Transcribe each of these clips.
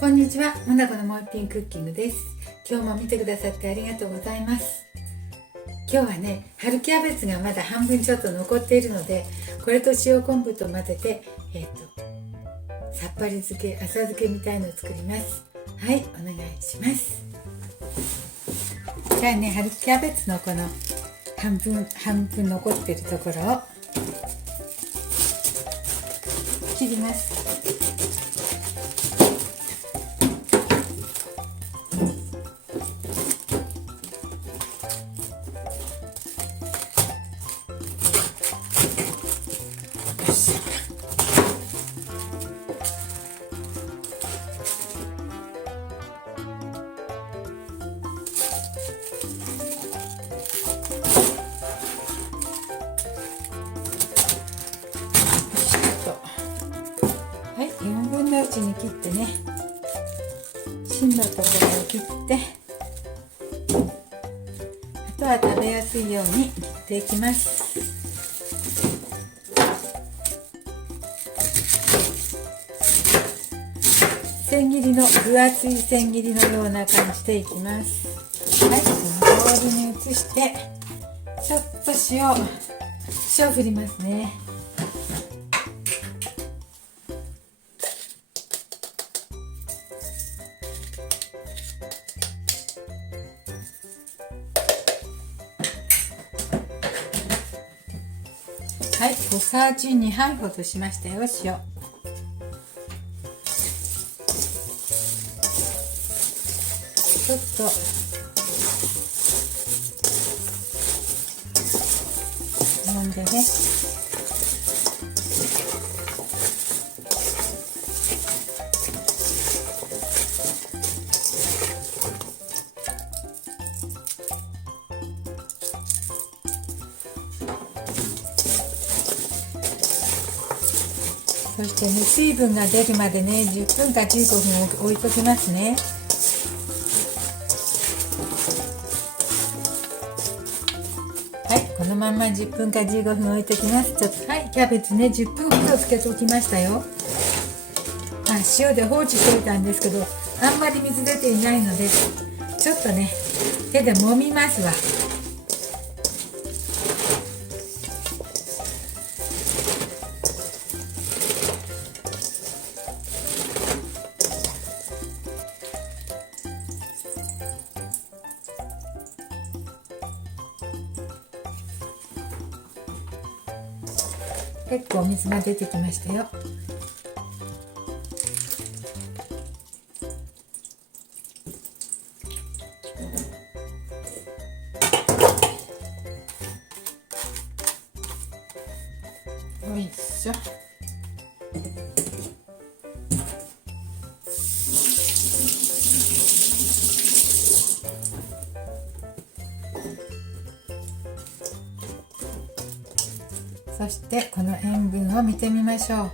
こんにちは、モナコのもう一品クッキングです。今日も見てくださってありがとうございます。今日はね、春キャベツがまだ半分ちょっと残っているので、これと塩昆布と混ぜて、さっぱり漬け、浅漬けみたいのを作ります。はい、お願いします。じゃあね、春キャベツのこの半分残っているところを切ります。はい、4分の1に切ってね、芯のところを切って、あとは食べやすいように切っていきます。千切りの分厚い千切りのような感じでいきます。はい、このボウルに移してちょっと塩振りますね。はい、小さじ2杯ほどしましたよ、塩。ちょっと揉んでね、そしてね、水分が出るまでね、10分か15分置いときますね。はい、このまんま10分か15分置いときます。はい、キャベツね、10分ほど漬けておきましたよ。塩で放置しておいたんですけど、あんまり水出ていないので、ちょっとね、手で揉みますわ。結構水が出てきましたよ。よいしょ。そしてこの塩分を見てみましょ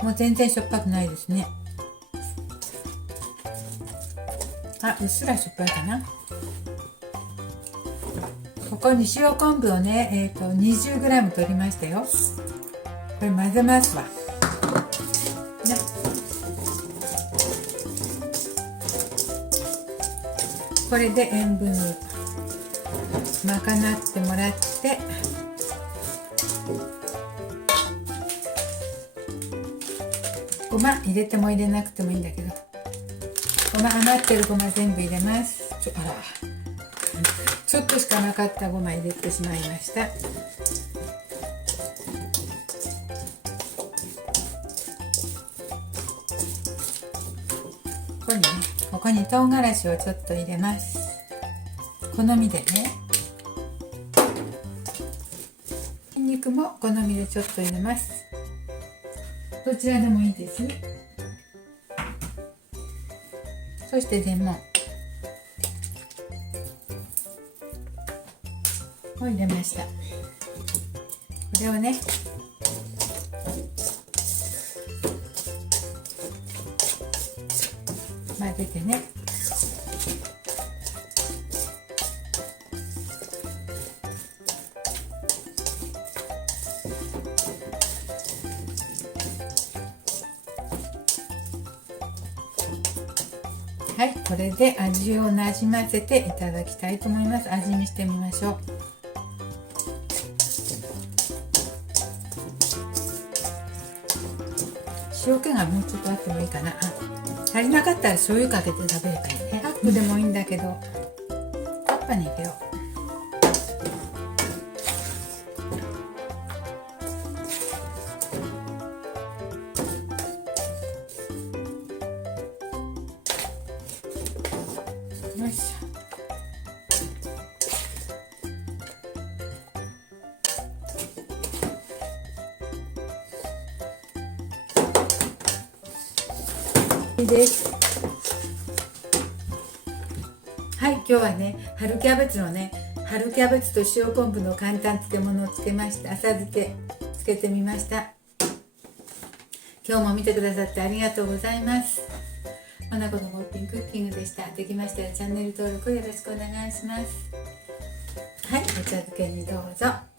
う。もう全然しょっぱくないですね。うっすらしょっぱいかな。ここに塩昆布をね、20g 取りましたよ。これ混ぜますわ。ね。これで塩分を賄ってもらって、ごま入れても入れなくてもいいんだけど、ごま余ってるごま全部入れます。ちょっとしかなかったごま入れてしまいました。ここに唐辛子をちょっと入れます。好みでね。ニンニクも好みでちょっと入れます。どちらでもいいです。そしてレモンを入れました。これをね、混ぜてね、はい、これで味をなじませていただきたいと思います。味見してみましょう。塩気がもうちょっとあってもいいかな。足りなかったら醤油かけて食べればいいね。タップでもいいんだけど、タッパに入れよう。よいしょ。いいです。はい、今日はね、春キャベツのね、春キャベツと塩昆布の簡単漬物をつけました。浅漬けつけてみました。今日も見てくださってありがとうございます。まなこのモッピンクッキングでした。できましたらチャンネル登録よろしくお願いします。はい、お茶漬けにどうぞ。